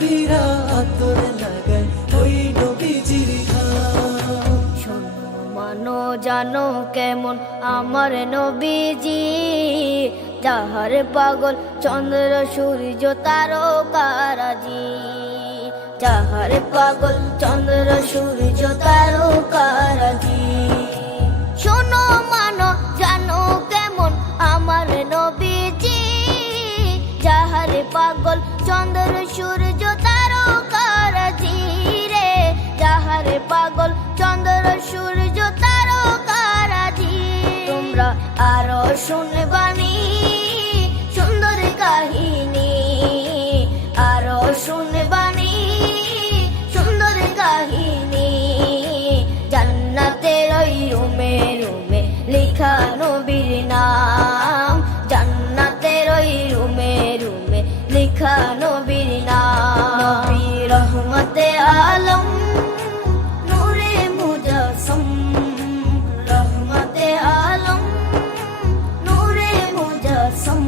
সাহাবীরা আতর লাগায় ওই নবীজির ঘাম। শোনো মানো জানো কেমন আমার নবীজি, যাহার পাগল চন্দ্র সূর্য তারকারাজি, যাহার পাগল চন্দ্র সূর্য তারকারাজি। শোনো মানো জানো কেমন আমার নবীজি, যাহার পাগল চন্দ্র সূর্য তারকারাজি রে, যাহার পাগল চন্দ্র সূর্য তারকারাজি। তোমরা আরো শুনবানি সুন্দর কাহিনী, আরো শুনবানি সুন্দর কাহিনী। জান্নাতের ওই রুমে রুমে লেখা নবীর নাম, জান্নাতের ওই রুমে রুমে লেখা নবীর নাম। নবী রহমতে আলম নূরে মুজাসসম, রহমতে আলম নূরে মুজাসসম।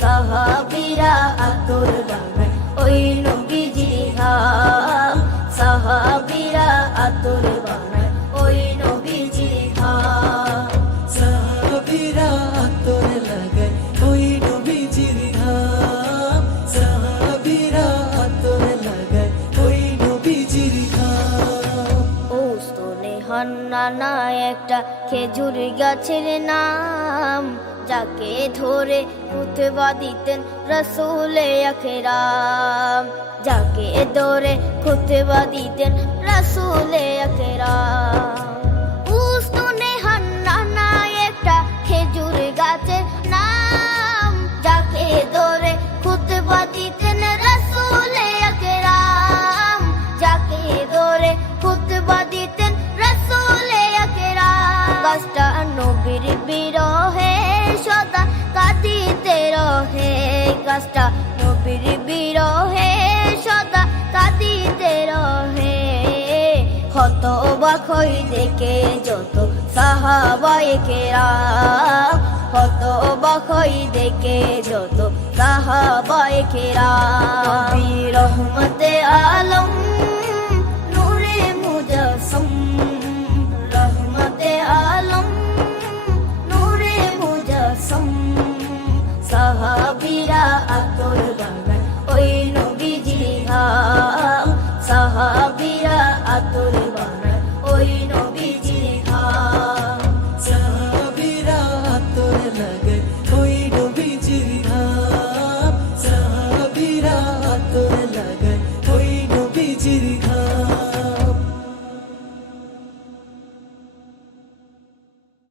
সাহাবীরা আতর বানায় ওই নবীজির ঘাম, সাহাবীরা আতর বানায় ওই নবীজির ঘাম। সাহাবীরা আতর লাগায় ওই নবীজির ঘাম, সাহাবীরা আতর লাগায় ওই নবীজির ঘাম। ওস্তনে হান্নানা একটা খেজুর গাছের নাম, যাকে ধরে খুতবা দিতেন রাসূলে আকরাম, যাকে ধরে খুতবা দিতেন রাসূলে আকরাম। উস্তনে হান্নানা একটা খেজুর গাছের নাম, যাকে ধরে খুতবা দিতেন রাসূলে আকরাম, যাকে ধরে খুতবা দিতেন রাসূলে আকরাম। গাছটা নবীর বিরহে সদা কাঁদিতে রহে, গাছটা নবীর বিরহে সদা কাঁদিতে রহে। হতবাক হই দেখে যত সাহাবায়ে কেরাম, হতবাক হই দেখে যত সাহাবায়ে কেরাম। নবী রহমতে আলম নূরে মুজাসসম, রহমতে আলম নূরে মুজাসসম। সাহাবীরা আতর বানায় ওই নবীজির ঘাম, সাহাবীরা আতর বানায় ওই নবীজির ঘাম। সাহাবীরা আতর লাগায় ওই নবীজির ঘাম, সাহাবীরা আতর